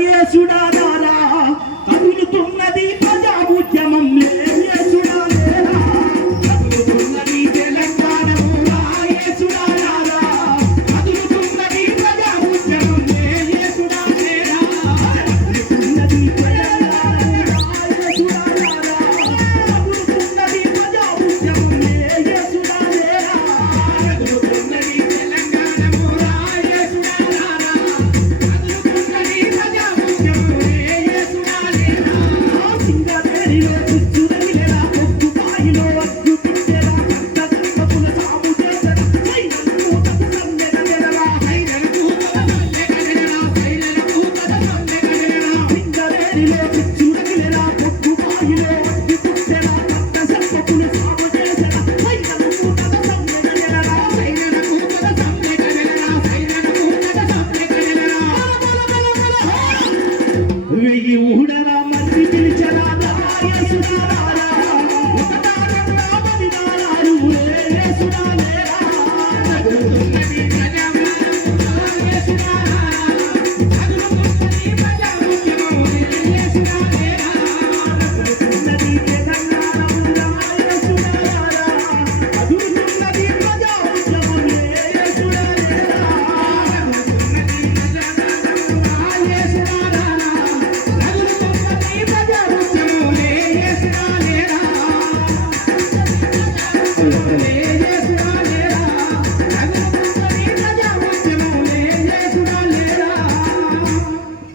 యేసుడారా కదులుతున్నది ప్రజా ఉద్యమం యేసుడారా కదులుతున్నది తెలంగాణమురా యేసుడారా కదులుతున్నది ప్రజా ఉద్యమం యేసుడారా కదులుతున్నది తెలంగాణమురా యేసుడారా కదులుతున్నది ప్రజా ఉద్యమం యేసుడారా కదులుతున్నది తెలంగాణమురా యేసుడారా వెయ్యి ఊడ